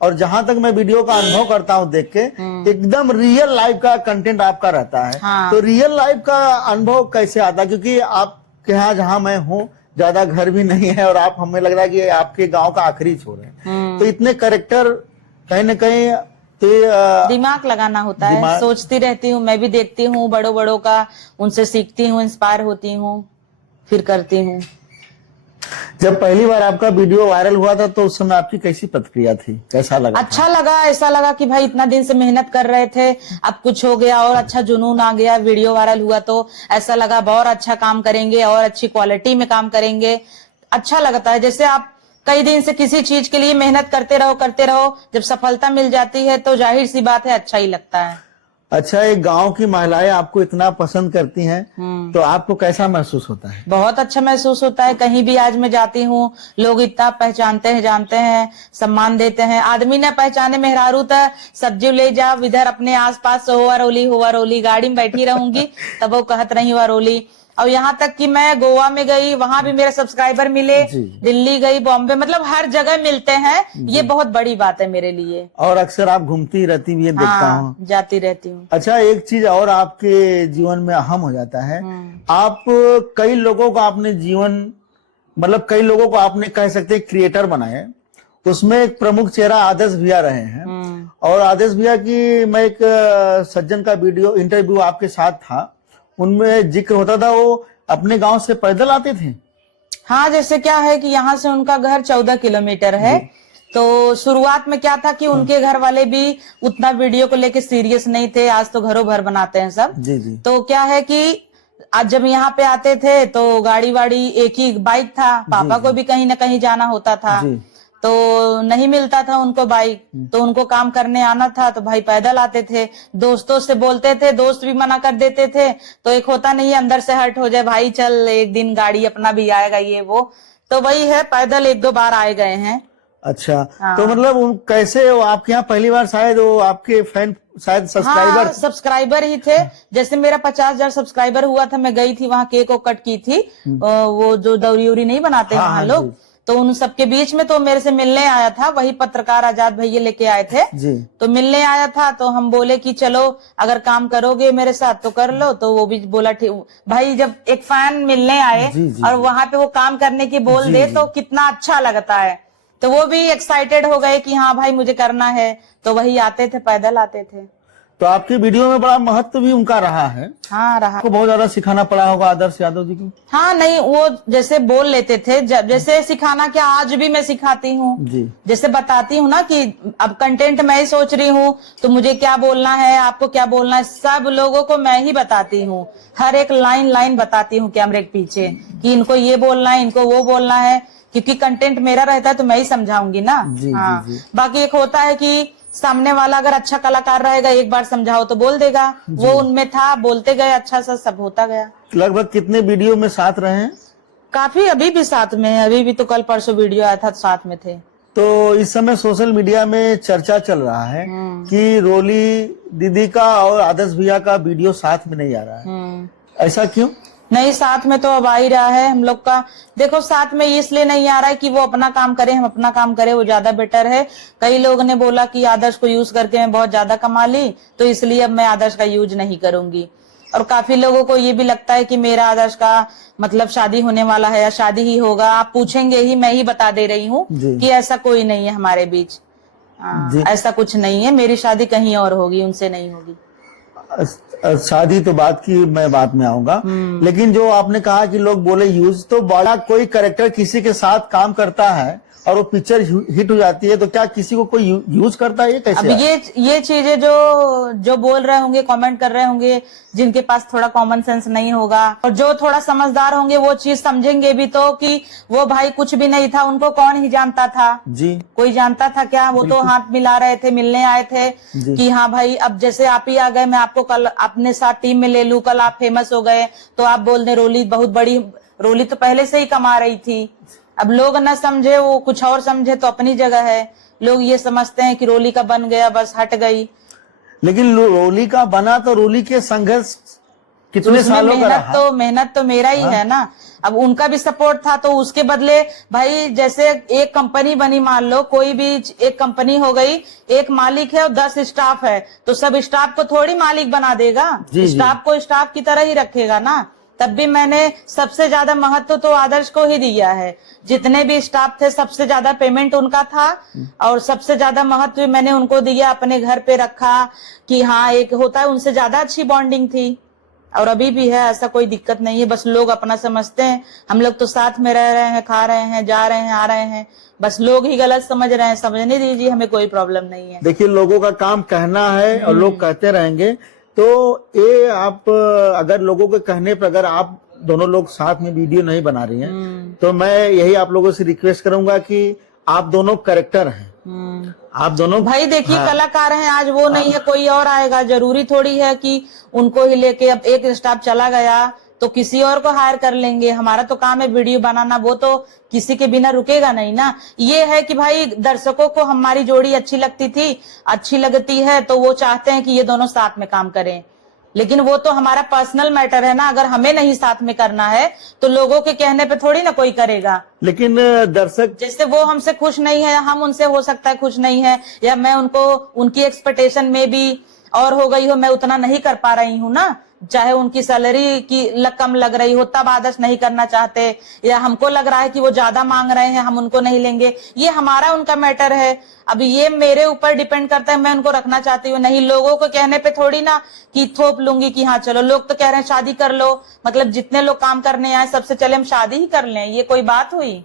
और जहां तक मैं वीडियो का अनुभव करता हूं देख के एकदम रियल लाइफ का कंटेंट आपका रहता है। हाँ। तो रियल लाइफ का अनुभव कैसे आता है, क्योंकि आपके यहाँ जहां मैं हूँ ज्यादा घर भी नहीं है और आप, हमें लग रहा है कि आपके गांव का आखिरी छोर है, तो इतने कैरेक्टर कहीं ना कहीं तो दिमाग लगाना होता है। सोचती रहती हूँ, मैं भी देखती हूँ बड़ों बड़ों का, उनसे सीखती हूँ, इंस्पायर होती हूँ, फिर करती हूँ। जब पहली बार आपका वीडियो वायरल हुआ था तो उस समय आपकी कैसी प्रतिक्रिया थी, कैसा लगा? अच्छा लगा, ऐसा लगा कि भाई इतना दिन से मेहनत कर रहे थे, अब कुछ हो गया और अच्छा जुनून आ गया, वीडियो वायरल हुआ तो ऐसा लगा बहुत अच्छा काम करेंगे और अच्छी क्वालिटी में काम करेंगे। अच्छा लगता है, जैसे आप कई दिन से किसी चीज के लिए मेहनत करते रहो, जब सफलता मिल जाती है तो जाहिर सी बात है अच्छा ही लगता है। अच्छा, एक गांव की महिलाएं आपको इतना पसंद करती हैं, तो आपको कैसा महसूस होता है? बहुत अच्छा महसूस होता है। कहीं भी आज मैं जाती हूँ, लोग इतना पहचानते हैं, जानते हैं, सम्मान देते हैं। आदमी न पहचाने मेहरारू तो सब्जी ले जा इधर अपने आसपास, हुआ रोली गाड़ी में बैठी रहूंगी तब वो कहत रही हुआ रोली। और यहाँ तक कि मैं गोवा में गई, वहां भी मेरे सब्सक्राइबर मिले, दिल्ली गई, बॉम्बे, मतलब हर जगह मिलते हैं। ये बहुत बड़ी बात है मेरे लिए। और अक्सर आप घूमती रहती भी देखता हूँ। जाती रहती हूँ। अच्छा, एक चीज और आपके जीवन में अहम हो जाता है, आप कई लोगों को आपने कई लोगों को आपने कह सकते हैं क्रिएटर बनाए, उसमें एक प्रमुख चेहरा आदर्श भैया रहे हैं। और आदर्श भैया की मैं एक सज्जन का इंटरव्यू आपके साथ था, उनमें जिक्र होता था वो अपने गांव से पैदल आते थे। हाँ, जैसे क्या है कि यहाँ से उनका घर 14 किलोमीटर है। तो शुरुआत में क्या था कि उनके घर वाले भी उतना वीडियो को लेके सीरियस नहीं थे। आज तो घरों भर बनाते हैं सब। जी जी। तो क्या है कि आज जब यहाँ पे आते थे तो गाड़ी वाड़ी, एक ही बाइक था, पापा को भी कहीं ना कहीं जाना होता था, तो नहीं मिलता था उनको बाइक, तो उनको काम करने आना था तो भाई पैदल आते थे। दोस्तों से बोलते थे, दोस्त भी मना कर देते थे, तो एक होता नहीं है अंदर से हर्ट हो जाए, भाई चल एक दिन गाड़ी अपना भी आएगा ये वो। तो वही है, पैदल 1-2 बार आए गए हैं। अच्छा। हाँ। तो मतलब कैसे वो आपके यहाँ पहली बार शायद वो आपके फैन शायद सब्सक्राइबर ही थे। जैसे मेरा 50,000 सब्सक्राइबर हुआ था, मैं गई थी वहाँ, केक को कट की थी, वो जो दौरी उरी नहीं बनाते वहाँ लोग, तो उन सबके बीच में तो मेरे से मिलने आया था, वही पत्रकार आजाद भैया लेके आए थे जी। तो मिलने आया था, तो हम बोले कि चलो अगर काम करोगे मेरे साथ तो कर लो। तो वो भी बोला ठीक। भाई जब एक फैन मिलने आए जी, और वहां पे वो काम करने की बोल दे तो कितना अच्छा लगता है। तो वो भी एक्साइटेड हो गए कि हाँ भाई मुझे करना है, तो वही आते थे, पैदल आते थे। तो आपकी वीडियो में बड़ा महत्व भी उनका रहा है। हाँ, रहा। आपको बहुत ज्यादा सिखाना पड़ा होगा आदर्श यादव जी को। हाँ, नहीं, वो जैसे बोल लेते थे, जैसे सिखाना क्या, आज भी मैं सिखाती हूँ जी। जैसे बताती हूँ ना कि अब कंटेंट मैं ही सोच रही हूँ तो मुझे क्या बोलना है, आपको क्या बोलना है, सब लोगों को मैं ही बताती हूँ। हर एक लाइन बताती हूँ कैमरे के पीछे कि इनको ये बोलना है, इनको वो बोलना है, क्योंकि कंटेंट मेरा रहता है तो मैं ही समझाऊंगी ना जी, हाँ जी, जी। बाकी एक होता है कि सामने वाला अगर अच्छा कलाकार रहेगा, एक बार समझाओ तो बोल देगा, वो उनमें था, बोलते गए, अच्छा सा सब होता गया। लगभग कितने वीडियो में साथ रहे हैं? काफी, अभी भी साथ में है, अभी भी तो कल परसों वीडियो आया था तो साथ में थे। तो इस समय सोशल मीडिया में चर्चा चल रहा है कि रोली दीदी का और आदर्श भैया का वीडियो साथ में नहीं आ रहा है, ऐसा क्यों? नहीं, साथ में तो अब आ ही रहा है हम लोग का। देखो, साथ में इसलिए नहीं आ रहा है कि वो अपना काम करे, हम अपना काम करें, वो ज्यादा बेटर है। कई लोग ने बोला कि आदर्श को यूज करके मैं बहुत ज्यादा कमा ली, तो इसलिए अब मैं आदर्श का यूज नहीं करूंगी। और काफी लोगों को ये भी लगता है कि मेरा आदर्श का मतलब शादी होने वाला है या शादी ही होगा। आप पूछेंगे ही, मैं ही बता दे रही हूँ कि ऐसा कोई नहीं है हमारे बीच, ऐसा कुछ नहीं है। मेरी शादी कहीं और होगी, उनसे नहीं होगी। शादी तो बात की, मैं बाद में आऊंगा, लेकिन जो आपने कहा कि लोग बोले यूज, तो बड़ा कोई कैरेक्टर किसी के साथ काम करता है और वो पिक्चर हिट हो जाती है, तो क्या किसी को कोई यूज करता है? ये कैसे? अब ये चीजें जो बोल रहे होंगे, कमेंट कर रहे होंगे, जिनके पास थोड़ा कॉमन सेंस नहीं होगा, और जो थोड़ा समझदार होंगे वो चीज समझेंगे भी तो कि वो भाई कुछ भी नहीं था, उनको कौन ही जानता था जी, कोई जानता था क्या? वो तो हाथ मिला रहे थे, मिलने आए थे कि हाँ भाई अब जैसे आप ही आ गए, मैं आपको कल अपने साथ टीम में ले लूं, कल आप फेमस हो गए तो आप बोल दे रोली बहुत बड़ी, रोली तो पहले से ही कमा रही थी। अब लोग न समझे, वो कुछ और समझे तो अपनी जगह है। लोग ये समझते हैं कि रोली का बन गया बस हट गई, लेकिन रोली का बना तो रोली के संघर्ष कितने उसमें सालों का रहा? मेहनत तो मेरा ही है ना। अब उनका भी सपोर्ट था तो उसके बदले भाई, जैसे एक कंपनी बनी, मान लो कोई भी एक कंपनी हो गई, एक मालिक है और 10 स्टाफ है, तो सब स्टाफ को थोड़ी मालिक बना देगा, जी, जी। स्टाफ को स्टाफ की तरह ही रखेगा ना। तब भी मैंने सबसे ज्यादा महत्व तो आदर्श को ही दिया है। जितने भी स्टाफ थे सबसे ज्यादा पेमेंट उनका था और सबसे ज्यादा महत्व मैंने उनको दिया, अपने घर पे रखा कि हाँ, एक होता है उनसे ज्यादा अच्छी बॉन्डिंग थी और अभी भी है, ऐसा कोई दिक्कत नहीं है। बस लोग अपना समझते हैं, हम लोग तो साथ में रह रहे हैं, खा रहे हैं, जा रहे हैं, आ रहे हैं, बस लोग ही गलत समझ रहे हैं। समझने दीजिए, हमें कोई प्रॉब्लम नहीं है। देखिए, लोगों का काम कहना है और लोग कहते रहेंगे। तो ये आप अगर लोगों के कहने पर अगर आप दोनों लोग साथ में वीडियो नहीं बना रही हैं, तो मैं यही आप लोगों से रिक्वेस्ट करूंगा कि आप दोनों करेक्टर हैं, आप दोनों भाई देखिए, हाँ। कलाकार हैं, आज वो नहीं है कोई और आएगा। जरूरी थोड़ी है कि उनको ही लेके, अब एक स्टाफ चला गया तो किसी और को हायर कर लेंगे। हमारा तो काम है वीडियो बनाना, वो तो किसी के बिना रुकेगा नहीं ना। ये है कि भाई दर्शकों को हमारी जोड़ी अच्छी लगती थी, अच्छी लगती है, तो वो चाहते हैं कि ये दोनों साथ में काम करें। लेकिन वो तो हमारा पर्सनल मैटर है ना, अगर हमें नहीं साथ में करना है तो लोगों के कहने पे थोड़ी ना कोई करेगा। लेकिन दर्शक जैसे वो हमसे खुश नहीं है, हम उनसे हो सकता है खुश नहीं है, या मैं उनको उनकी एक्सपेक्टेशन में भी और हो गई हो, मैं उतना नहीं कर पा रही हूँ ना, चाहे उनकी सैलरी की कम लग रही हो तब आदर्श नहीं करना चाहते, या हमको लग रहा है कि वो ज्यादा मांग रहे हैं, हम उनको नहीं लेंगे, ये हमारा उनका मैटर है। अब ये मेरे ऊपर डिपेंड करता है, मैं उनको रखना चाहती हूँ नहीं, लोगों को कहने पे थोड़ी ना कि थोप लूंगी कि हाँ चलो, लोग तो कह रहे हैं शादी कर लो, मतलब जितने लोग काम करने आए सबसे चले हम शादी ही कर लें, ये कोई बात हुई?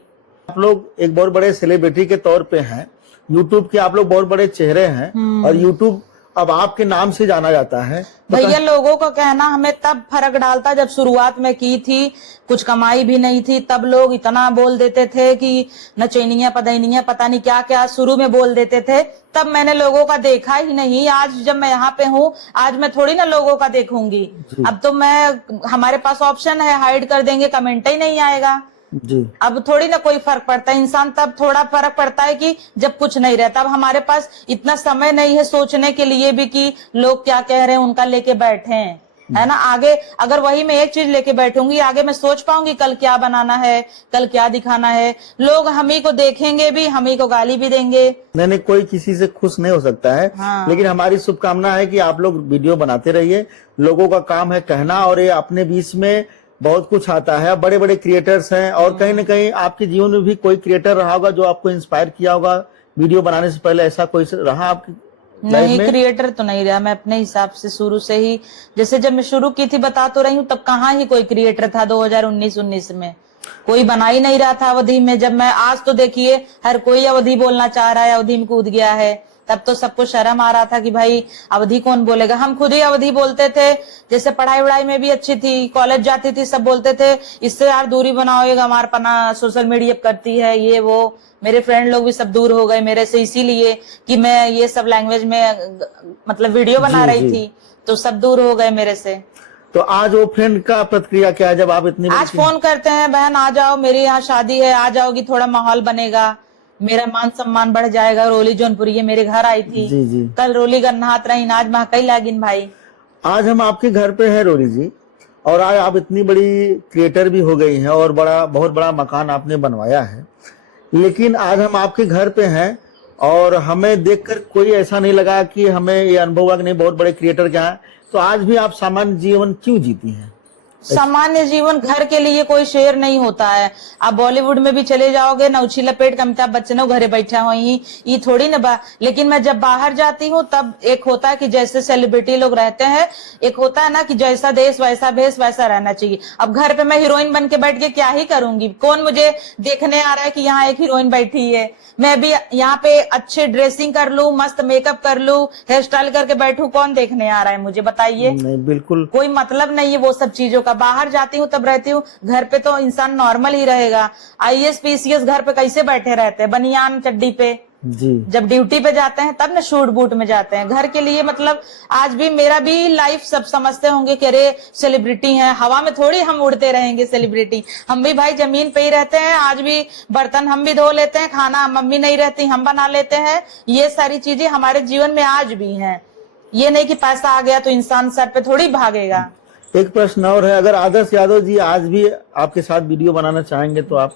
आप लोग एक बहुत बड़े सेलिब्रिटी के तौर पे हैं, यूट्यूब के आप लोग बहुत बड़े चेहरे हैं और यूट्यूब अब आपके नाम से जाना जाता है। तो भैया लोगों का कहना हमें तब फर्क डालता जब शुरुआत में की थी, कुछ कमाई भी नहीं थी, तब लोग इतना बोल देते थे कि नचैनिया पदैनिया पता नहीं क्या क्या शुरू में बोल देते थे, तब मैंने लोगों का देखा ही नहीं। आज जब मैं यहाँ पे हूँ, आज मैं थोड़ी ना लोगों का देखूंगी, अब तो मैं, हमारे पास ऑप्शन है, हाइड कर देंगे, कमेंट ही नहीं आएगा जी। अब थोड़ी ना कोई फर्क पड़ता है। इंसान तब थोड़ा फर्क पड़ता है कि जब कुछ नहीं रहता। अब हमारे पास इतना समय नहीं है सोचने के लिए भी कि लोग क्या कह रहे हैं, उनका लेके बैठे हैं, है ना। आगे अगर वही मैं एक चीज लेके बैठूंगी, आगे मैं सोच पाऊंगी कल क्या बनाना है, कल क्या दिखाना है। लोग हम ही को देखेंगे भी, हम ही को गाली भी देंगे। नहीं, कोई किसी से खुश नहीं हो सकता है। हाँ। लेकिन हमारी शुभकामना है कि आप लोग वीडियो बनाते रहिए। लोगों का काम है कहना और ये अपने बीच में बहुत कुछ आता है। बड़े बड़े क्रिएटर्स हैं और कहीं ना कहीं आपके जीवन में भी कोई क्रिएटर रहा होगा जो आपको इंस्पायर किया होगा वीडियो बनाने से पहले, ऐसा कोई रहा आपकी? नहीं, क्रिएटर तो नहीं रहा, मैं अपने हिसाब से शुरू से ही, जैसे जब मैं शुरू की थी बता तो रही हूँ, तब कहाँ ही कोई क्रिएटर था। 2019 में कोई बना ही नहीं रहा था अवधि में। जब मैं, आज तो देखिए हर कोई अवधि बोलना चाह रहा है, अवधि में कूद गया है। तब तो सबको शर्म आ रहा था कि भाई अवधि कौन बोलेगा, हम खुद ही अवधि बोलते थे। जैसे पढ़ाई वढ़ाई में भी अच्छी थी, कॉलेज जाती थी, सब बोलते थे इससे यार दूरी बनाओ, ये हमारा पना सोशल मीडिया करती है, ये वो। मेरे फ्रेंड लोग भी सब दूर हो गए मेरे से, इसीलिए कि मैं ये सब लैंग्वेज में मतलब वीडियो बना रही थी, तो सब दूर हो गए मेरे से। तो आज वो फ्रेंड का प्रतिक्रिया क्या है जब आप इतनी आज फोन करते हैं, बहन आ जाओ, मेरे यहाँ शादी है, आ जाओगी, थोड़ा माहौल बनेगा, मेरा मान सम्मान बढ़ जाएगा। रोली जौनपुरी मेरे घर आई थी, जी जी। कल रोली गन्नाथ रही, आज महकई लागिन भाई। आज हम आपके घर पे हैं रोली जी, और आज आप इतनी बड़ी क्रिएटर भी हो गई हैं और बहुत बड़ा मकान आपने बनवाया है। लेकिन आज हम आपके घर पे हैं और हमें देखकर कोई ऐसा नहीं लगा कि हमें ये अनुभव हुआ कि नहीं बहुत बड़े क्रिएटर क्या है। तो आज भी आप सामान्य जीवन क्यों जीती हैं? सामान्य जीवन, घर के लिए कोई शेर नहीं होता है। आप बॉलीवुड में भी चले जाओगे, नौछी लपेट के अमिताभ बच्चन घरे बैठा हुई, ये थोड़ी ना लेकिन मैं जब बाहर जाती हूँ तब एक होता है कि जैसे सेलिब्रिटी लोग रहते हैं, एक होता है ना कि जैसा देश वैसा भेष, वैसा रहना चाहिए। अब घर पे मैं हीरोइन बन के बैठ के क्या ही करूंगी, कौन मुझे देखने आ रहा है कि यहाँ एक हीरोइन बैठी है। मैं भी यहाँ पे अच्छे ड्रेसिंग कर लूं, मस्त मेकअप कर लूं, हेयर स्टाइल करके बैठूं, कौन देखने आ रहा है मुझे, बताइए? नहीं, बिल्कुल कोई मतलब नहीं है वो सब चीजों का। बाहर जाती हूँ तब रहती हूँ, घर पे तो इंसान नॉर्मल ही रहेगा। IAS PCS घर पे कैसे बैठे रहते हैं, बनियान चड्डी पे। जी। जब ड्यूटी पे जाते हैं तब ना शूट बूट में जाते हैं। घर के लिए मतलब आज भी मेरा भी लाइफ सब समझते होंगे कि अरे सेलिब्रिटी हैं, हवा में थोड़ी हम उड़ते रहेंगे सेलिब्रिटी। हम भी भाई जमीन पे ही रहते हैं, आज भी बर्तन हम भी धो लेते हैं, खाना मम्मी नहीं रहती हम बना लेते हैं। ये सारी चीजें हमारे जीवन में आज भी हैं। ये नहीं कि पैसा आ गया तो इंसान सर पे थोड़ी भागेगा। एक प्रश्न और है, अगर आदर्श यादव जी आज भी आपके साथ वीडियो बनाना चाहेंगे तो आप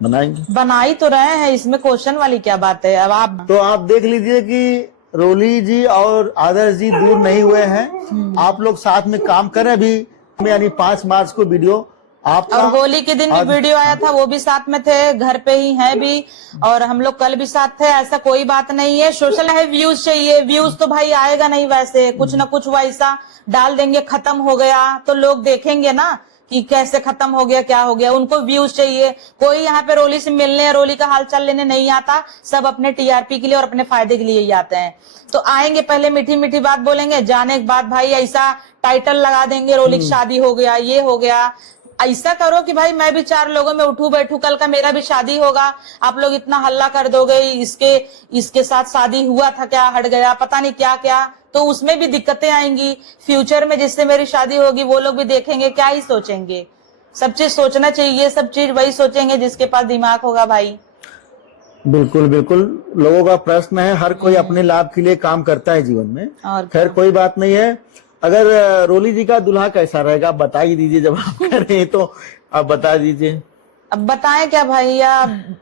बनाएंगे? बना ही तो रहे हैं, इसमें क्वेश्चन वाली क्या बात है। अब आप तो आप देख लीजिए कि रोली जी और आदर्श जी दूर नहीं हुए हैं, आप लोग साथ में काम कर रहे हैं अभी, यानी 5 मार्च को वीडियो आपका, और होली के दिन भी वीडियो आया था, वो भी साथ में थे, घर पे ही हैं भी, और हम लोग कल भी साथ थे। ऐसा कोई बात नहीं है। सोशल है, व्यूज चाहिए, व्यूज तो भाई आएगा नहीं, वैसे कुछ ना कुछ वैसा डाल देंगे, खत्म हो गया तो लोग देखेंगे ना कि कैसे खत्म हो गया, क्या हो गया। उनको व्यूज चाहिए। कोई यहाँ पे रोली से मिलने या रोली का हालचाल लेने नहीं आता, सब अपने टीआरपी के लिए और अपने फायदे के लिए ही आते हैं। तो आएंगे, पहले मीठी मीठी बात बोलेंगे, जाने के बाद भाई ऐसा टाइटल लगा देंगे, रोली की शादी हो गया, ये हो गया। ऐसा करो कि भाई मैं भी 4 लोगों में उठू बैठू, कल का मेरा भी शादी होगा, आप लोग इतना हल्ला कर दोगे, इसके साथ शादी हुआ था क्या, हट गया, पता नहीं क्या क्या, तो उसमें भी दिक्कतें आएंगी। फ्यूचर में जिससे मेरी शादी होगी वो लोग भी देखेंगे, क्या ही सोचेंगे। सब चीज सोचना चाहिए, सब चीज वही सोचेंगे जिसके पास दिमाग होगा भाई। बिल्कुल बिल्कुल, लोगों का प्रश्न है, हर कोई अपने लाभ के लिए काम करता है जीवन में, और खैर कोई बात नहीं है। अगर रोली जी का दूल्हा कैसा रहेगा आप बता ही दीजिए, जब आप कर रहे हैं तो आप बता दीजिए। अब बताएं क्या भैया,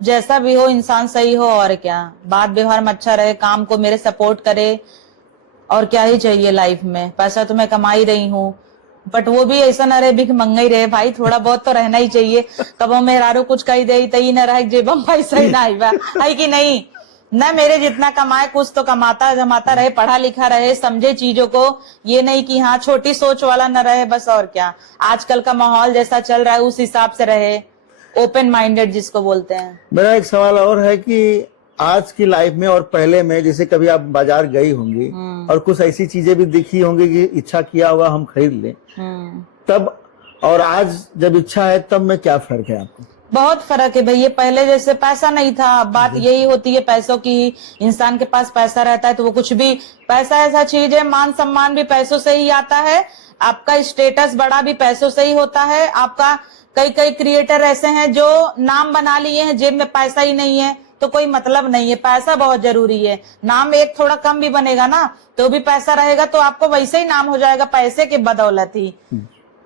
जैसा भी हो इंसान सही हो, और क्या, बात व्यवहार में अच्छा रहे, काम को मेरे सपोर्ट करे, और क्या ही चाहिए लाइफ में। पैसा तो मैं कमा ही रही हूँ, बट वो भी ऐसा न रहे भिख मंगा ही रहे भाई, थोड़ा बहुत तो रहना ही चाहिए। कब मेहरारू कुछ कही दे तई न रहे जेब में पैसा ही ना आईबा, है कि नहीं। न मेरे जितना कमाए कुछ तो कमाता जमाता रहे, पढ़ा लिखा रहे, समझे चीजों को, ये नहीं कि हाँ छोटी सोच वाला न रहे बस। और क्या, आजकल का माहौल जैसा चल रहा है उस हिसाब से रहे, ओपन माइंडेड जिसको बोलते हैं। मेरा एक सवाल और है कि आज की लाइफ में और पहले में, जैसे कभी आप बाजार गई होंगी और कुछ ऐसी चीजें भी दिखी होंगी कि इच्छा किया हुआ हम खरीद लें, तब और आज जब इच्छा है तब में क्या फर्क है आपको? बहुत फर्क है भैया, पहले जैसे पैसा नहीं था, बात यही होती है पैसों की। इंसान के पास पैसा रहता है तो वो कुछ भी, पैसा ऐसा चीज है, मान सम्मान भी पैसों से ही आता है, आपका स्टेटस बड़ा भी पैसों से ही होता है। आपका कई क्रिएटर ऐसे हैं जो नाम बना लिए हैं, जेब में पैसा ही नहीं है तो कोई मतलब नहीं है। पैसा बहुत जरूरी है, नाम एक थोड़ा कम भी बनेगा ना तो भी पैसा रहेगा तो आपको वैसे ही नाम हो जाएगा, पैसे के बदौलत ही।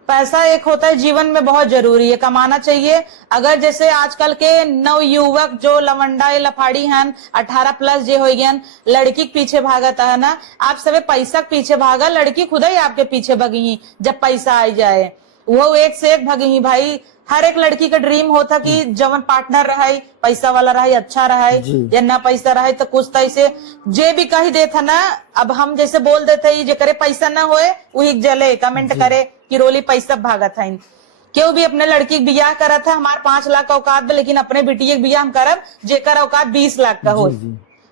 पैसा एक होता है जीवन में बहुत जरूरी है, कमाना चाहिए। अगर जैसे आजकल के नवयुवक जो लवंडा लफाड़ी हैं, 18+ जे हो गए, लड़की के पीछे भागता है ना, आप सबे पैसा के पीछे भागा, लड़की खुद ही आपके पीछे भगी जब पैसा आ जाए, वो एक से एक भगी भाई। हर एक लड़की का ड्रीम होता कि जवन पार्टनर रहे पैसा वाला रहे, अच्छा रहे, या ना पैसा रहे तो कुछ तो ऐसे जे भी कही देता ना। अब हम जैसे बोल देते जे करे पैसा ना होए वही जले कमेंट करे कि रोली पैसा भागा था। क्यों भी अपने लड़की के बियाह करा था, हमारे 5 लाख का औकात, लेकिन अपने बिटिया के बियाह हम करब जेकर औकात 20 लाख का हो।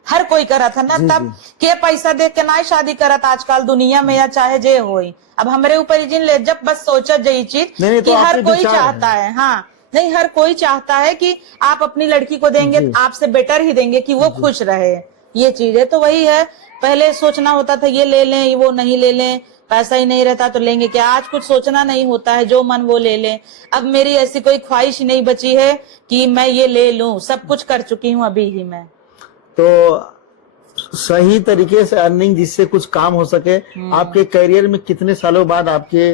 हर कोई करा था ना, तब के पैसा देख के ना शादी करत आजकल दुनिया में, या चाहे जे होई। अब हमारे ऊपर जिन ले जब बस सोचा यही चीज कि हर कोई चाहता है, हाँ नहीं, हर कोई चाहता है कि आप अपनी लड़की को देंगे आपसे बेटर ही देंगे कि वो खुश रहे, ये चीज है। तो वही है, पहले सोचना होता था ये ले लें वो नहीं ले लें, पैसा ही नहीं रहता तो लेंगे क्या। आज कुछ सोचना नहीं होता है, जो मन वो ले लें। अब मेरी ऐसी कोई ख्वाहिश नहीं बची है कि मैं ये ले लूं, सब कुछ कर चुकी हूँ अभी ही मैं। तो सही तरीके से अर्निंग जिससे कुछ काम हो सके। आपके करियर में कितने सालों बाद आपके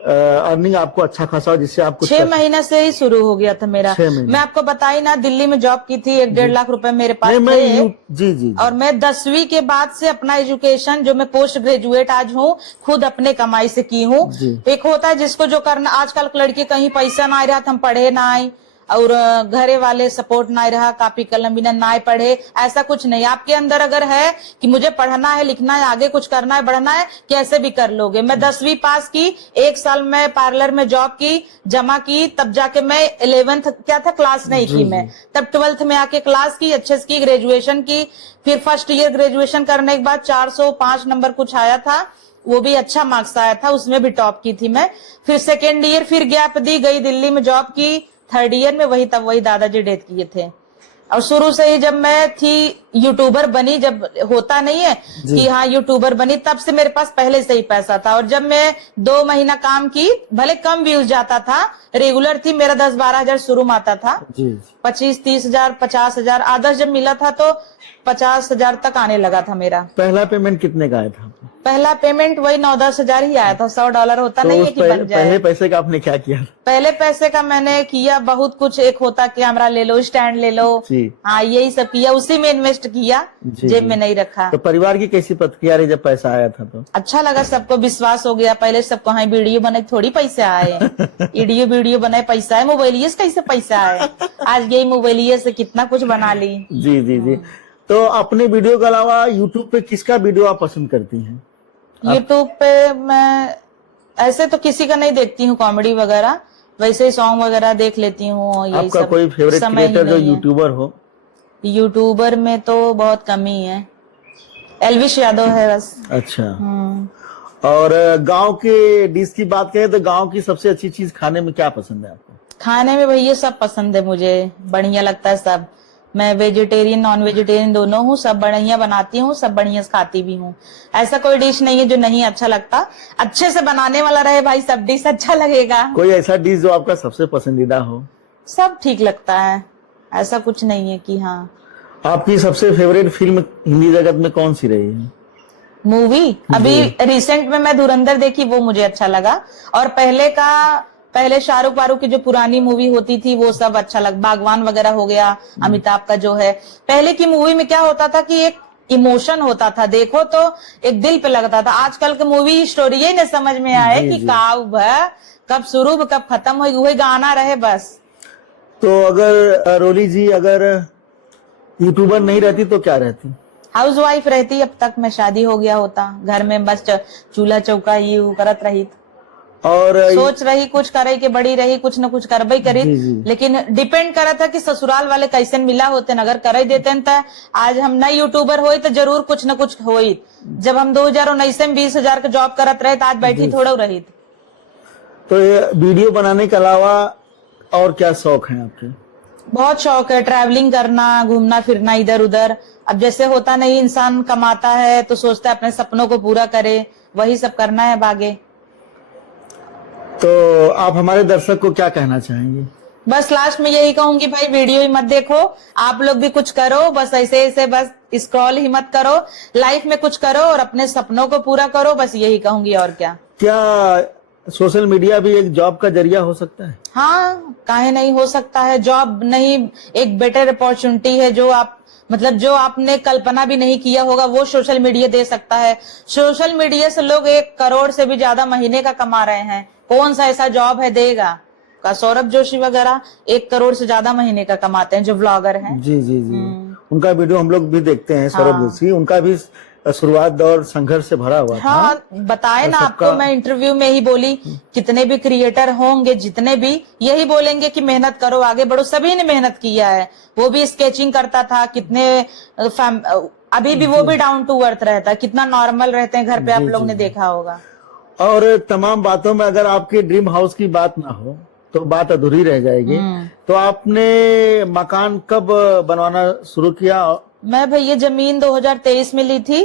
अर्निंग आपको अच्छा खासा हो, जिससे आपको 6 महीने से ही शुरू हो गया था मेरा। मैं आपको बताई ना, दिल्ली में जॉब की थी, 1-1.5 लाख रुपए मेरे पास थे। जी। और मैं 10वीं के बाद से अपना एजुकेशन, जो मैं पोस्ट ग्रेजुएट आज हूँ, खुद अपने कमाई से की हूँ। एक होता है जिसको जो करना, आजकल लड़की कहीं पैसा ना रहा, हम पढ़े ना आए, और घरे वाले सपोर्ट ना रहा, कापी कलम बिना ना पढ़े, ऐसा कुछ नहीं। आपके अंदर अगर है कि मुझे पढ़ना है, लिखना है, आगे कुछ करना है, बढ़ना है, कैसे भी कर लोगे। मैं 10वीं पास की, 1 साल में पार्लर में जॉब की, जमा की, तब जाके मैं 11th क्या था क्लास नहीं की मैं, तब 12th में आके क्लास की, अच्छे से की, ग्रेजुएशन की। फिर फर्स्ट ईयर ग्रेजुएशन करने के बाद 405 नंबर कुछ आया था, वो भी अच्छा मार्क्स आया था, उसमें भी टॉप की थी मैं। फिर सेकेंड ईयर फिर गैप दी, गई दिल्ली में जॉब की। 3rd ईयर में वही दादाजी डेथ किए थे। और शुरू से ही जब मैं थी यूट्यूबर बनी, जब होता नहीं है कि हाँ यूट्यूबर बनी, तब से मेरे पास पहले से ही पैसा था। और जब मैं 2 महीना काम की, भले कम व्यूज जाता था, रेगुलर थी, मेरा 10-12 हजार शुरू में आता था, 25-30 हजार 50 हजार, आदर्श जब मिला था तो 50 हजार तक आने लगा था मेरा। पहला पेमेंट कितने का आया था? पहला पेमेंट वही 9-10 हजार ही आया था। $100 होता तो नहीं उस है कि बन जाए। पहले पैसे का आपने क्या किया? पहले पैसे का मैंने किया बहुत कुछ, एक होता कैमरा ले लो, स्टैंड ले लो, जी। हाँ यही सब किया, उसी में इन्वेस्ट किया, जी, जेब जी। में नहीं रखा। तो परिवार की कैसी प्रतिक्रिया रही जब पैसा आया था तो? अच्छा लगा, सबको विश्वास हो गया। पहले सबको हाँ वीडियो बनाए थोड़ी पैसे आए, वीडियो बनाए पैसा है, मोबाइलिये से कैसे पैसा आए। आज यही मोबाइलिये से कितना कुछ बना ली। जी जी जी। तो अपने वीडियो के अलावा यूट्यूब पे किसका वीडियो आप पसंद करती हैं? यूट्यूब पे मैं ऐसे तो किसी का नहीं देखती हूँ कॉमेडी वगैरह, वैसे ही सॉन्ग वगैरह देख लेती हूँ। यही आपका सब कोई फेवरेट समय ही क्रिएटर जो नहीं है। यूट्यूबर हो? यूट्यूबर में तो बहुत कम ही है, एल्विश यादव है बस। अच्छा। और गांव के डिश की बात करें तो गांव की सबसे अच्छी चीज खाने में क्या पसंद है आपको? खाने में भैया सब पसंद है मुझे, बढ़िया लगता है सब। मैं वेजिटेरियन नॉन वेजिटेरियन दोनों हूँ, सब बढ़िया बनाती हूँ, सब बढ़िया से खाती भी हूँ। ऐसा कोई डिश नहीं है जो नहीं अच्छा लगता, अच्छे से बनाने वाला रहे भाई, सब डिश अच्छा लगेगा। कोई ऐसा डिश जो आपका सबसे पसंदीदा हो? सब ठीक लगता है, ऐसा कुछ नहीं है कि हाँ। आपकी सबसे फेवरेट फिल्म हिंदी जगत में कौन सी रही है? मूवी अभी रिसेंट में मैं धुरंधर देखी, वो मुझे अच्छा लगा। और पहले शाहरुख वारूख की जो पुरानी मूवी होती थी वो सब अच्छा लगा, बागवान वगैरह हो गया, अमिताभ का जो है। पहले की मूवी में क्या होता था कि एक इमोशन होता था, देखो तो एक दिल पे लगता था। आजकल के मूवी स्टोरी ही नहीं समझ में आए कि कब शुरू कब खत्म हो, वही गाना रहे बस। तो अगर रोली जी अगर यूट्यूबर नहीं रहती तो क्या रहती? हाउस वाइफ रहती, अब तक मैं शादी हो गया होता, घर में बस चूल्हा चौका ये करत रही। और सोच रही कुछ करे के बड़ी रही, कुछ न कुछ करबई करी। लेकिन डिपेंड करा था कि ससुराल वाले कैसे मिला होते, अगर करे देते तो आज हम नई यूट्यूबर होई तो जरूर कुछ न कुछ होई। जब हम 2019 में 20,000 का जॉब करत रहे तो आज बैठी थोड़ा रही। तो ये वीडियो बनाने के अलावा और क्या शौक है आपके? बहुत शौक है, ट्रैवलिंग करना, घूमना फिरना इधर उधर। अब जैसे होता नहीं, इंसान कमाता है तो सोचता है अपने सपनों को पूरा करे, वही सब करना है आगे। तो आप हमारे दर्शक को क्या कहना चाहेंगे? बस लास्ट में यही कहूंगी भाई, वीडियो ही मत देखो, आप लोग भी कुछ करो, बस ऐसे ऐसे बस स्क्रॉल ही मत करो, लाइफ में कुछ करो और अपने सपनों को पूरा करो, बस यही कहूंगी और क्या। सोशल मीडिया भी एक जॉब का जरिया हो सकता है? हाँ, काहे नहीं हो सकता है। जॉब नहीं, एक बेटर अपॉर्चुनिटी है जो जो आपने कल्पना भी नहीं किया होगा वो सोशल मीडिया दे सकता है। सोशल मीडिया से लोग 1 करोड़ से भी ज्यादा महीने का कमा रहे हैं, कौन सा ऐसा जॉब है देगा का? सौरभ जोशी वगैरह 1 करोड़ से ज्यादा महीने का कमाते हैं जो ब्लॉगर हैं। जी जी जी। उनका वीडियो हम लोग भी देखते हैं। सौरभ जोशी, उनका भी शुरुआत दौर संघर्ष से भरा हुआ था। हाँ, बताए ना आपको, मैं इंटरव्यू में ही बोली, कितने भी क्रिएटर होंगे जितने भी, यही बोलेंगे कि मेहनत करो, आगे बढ़ो। सभी ने मेहनत किया है, वो भी स्केचिंग करता था, अभी भी वो भी डाउन टू अर्थ रहता है, कितना नॉर्मल रहते हैं घर पे, आप लोग ने देखा होगा। और तमाम बातों में अगर आपके ड्रीम हाउस की बात ना हो तो बात अधूरी रह जाएगी। तो आपने मकान कब बनवाना शुरू किया? मैं भैया जमीन 2023 में ली थी,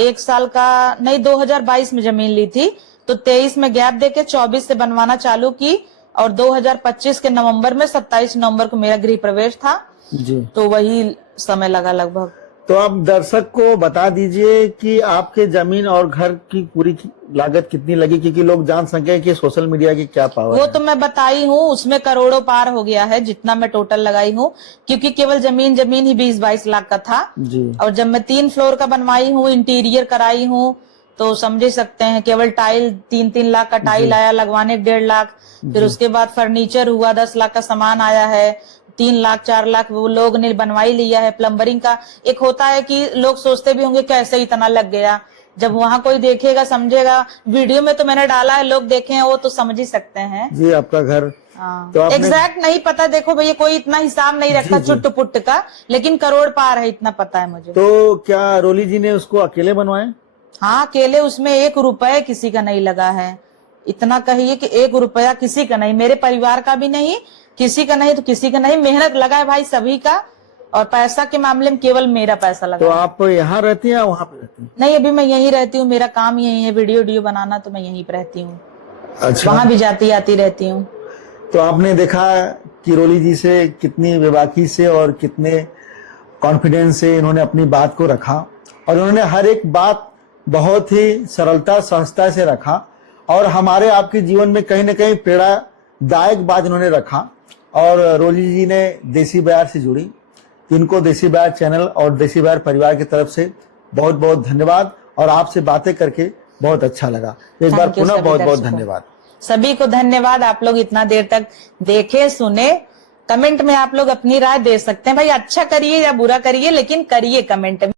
1 साल का नहीं 2022 में जमीन ली थी, तो 23 में गैप देके 24 से बनवाना चालू की, और 2025 के नवंबर में 27 नवंबर को मेरा गृह प्रवेश था जी। तो वही समय लगा लगभग। तो आप दर्शक को बता दीजिए कि आपके जमीन और घर की पूरी लागत कितनी लगी, क्योंकि लोग जान सके कि सोशल मीडिया की क्या पावर वो है। तो मैं बताई हूँ, उसमें करोड़ों पार हो गया है जितना मैं टोटल लगाई हूँ, क्योंकि केवल जमीन ही 20-22 लाख का था जी। और जब मैं 3 फ्लोर का बनवाई हूँ, इंटीरियर कराई हूँ, तो समझ सकते हैं केवल टाइल 3-3 लाख का टाइल आया, लगवाने 1.5 लाख, फिर उसके बाद फर्नीचर हुआ 10 लाख का सामान आया है, 3 लाख 4 लाख वो लोग ने बनवाई लिया है। प्लम्बरिंग का एक होता है कि लोग सोचते भी होंगे कैसे इतना लग गया, जब वहाँ कोई देखेगा समझेगा। वीडियो में तो मैंने डाला है, लोग देखे हैं वो तो समझ ही सकते हैं जी। आपका घर तो एग्जैक्ट नहीं पता, देखो भैया कोई इतना हिसाब नहीं रखा चुट्ट पुट्ट का, लेकिन करोड़ पार है इतना पता है मुझे। तो क्या रोली जी ने उसको अकेले बनवाए? हाँ अकेले, उसमें 1 रुपया किसी का नहीं लगा है। इतना कहिए कि 1 रुपया किसी का नहीं, मेरे परिवार का भी नहीं, किसी का नहीं तो किसी का नहीं। मेहनत लगा है भाई सभी का, और पैसा के मामले में केवल मेरा पैसा लगा। तो आप यहाँ रहती हैं या वहाँ पे रहती हैं? नहीं, अभी मैं यहीं रहती हूँ, मेरा काम यही है वीडियो बनाना, तो मैं यहीं पे रहती हूँ। अच्छा। वहाँ भी जाती आती रहती हूँ। तो आपने देखा कि रोली जी से कितनी बेबाकी से और कितने कॉन्फिडेंस से इन्होंने अपनी बात को रखा, और उन्होंने हर एक बात बहुत ही सरलता सहजता से रखा और हमारे आपके जीवन में कहीं ना कहीं प्रेरणादायक बात इन्होंने रखा। और रोली जी ने देसी बयार से जुड़ी, इनको देसी बयार चैनल और देसी बयार परिवार की तरफ से बहुत बहुत धन्यवाद और आपसे बातें करके बहुत अच्छा लगा। एक बार Thank you पुनः सभी बहुत बहुत दर्शकों। धन्यवाद। सभी को धन्यवाद, आप लोग इतना देर तक देखे सुने। कमेंट में आप लोग अपनी राय दे सकते हैं, भाई अच्छा करिए या बुरा करिए, लेकिन करिए कमेंट में।